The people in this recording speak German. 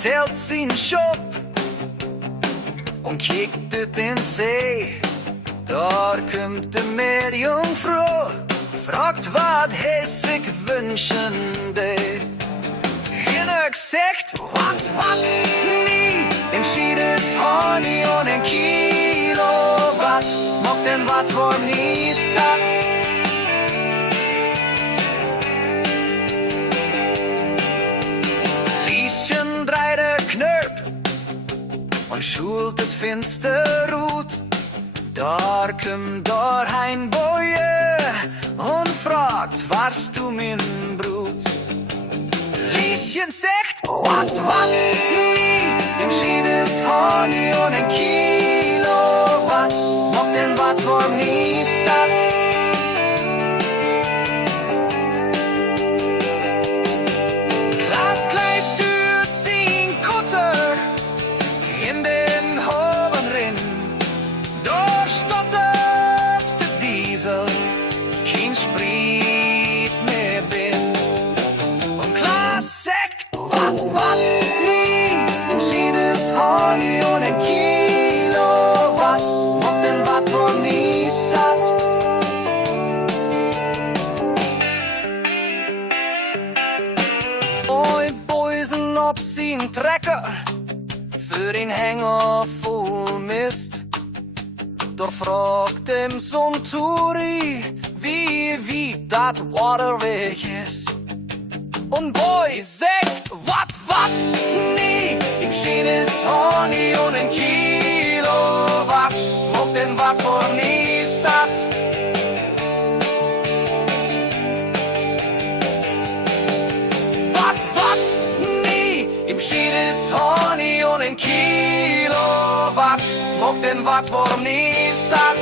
telt sin Schop und kickt ut den See. Daar kommt de Meerjungfrau, fragt wat hij zich wünschende. Hinnerk zegt, wat, nie, dem Schiedes Honey und ein Kilowatt, macht den wat voor nie satt. Lieschen dreigt de Knöp und schult het finster Rut. Daar kommt daar ein Boje und fragt, warst du min Brut? Lieschen sagt, wat, nie, im Schiedes Honey und ein Kilowatt, macht den wat voor nie satt. Glasklein stürt sin Kutter in den Hoben rin. Daar stottert de Diesel, kein Sprit mehr bin. Und Klaas sagt, wat, nie, im Schiedes Honey und ein Kilowatt, macht den wat voor nie satt. Oi, Boisen op sin Trecker, für den Hänger voll Mist. Daar fragt dem zo'n Touri, wie dat Waterweg ist. Und Boy sagt, wat, nie, im Schiedes Honey und ein Kilowatt, macht den wat voor nie satt. Wat, nie, im Schiedes Honey und ein Kilowatt, macht den wat voor nie satt.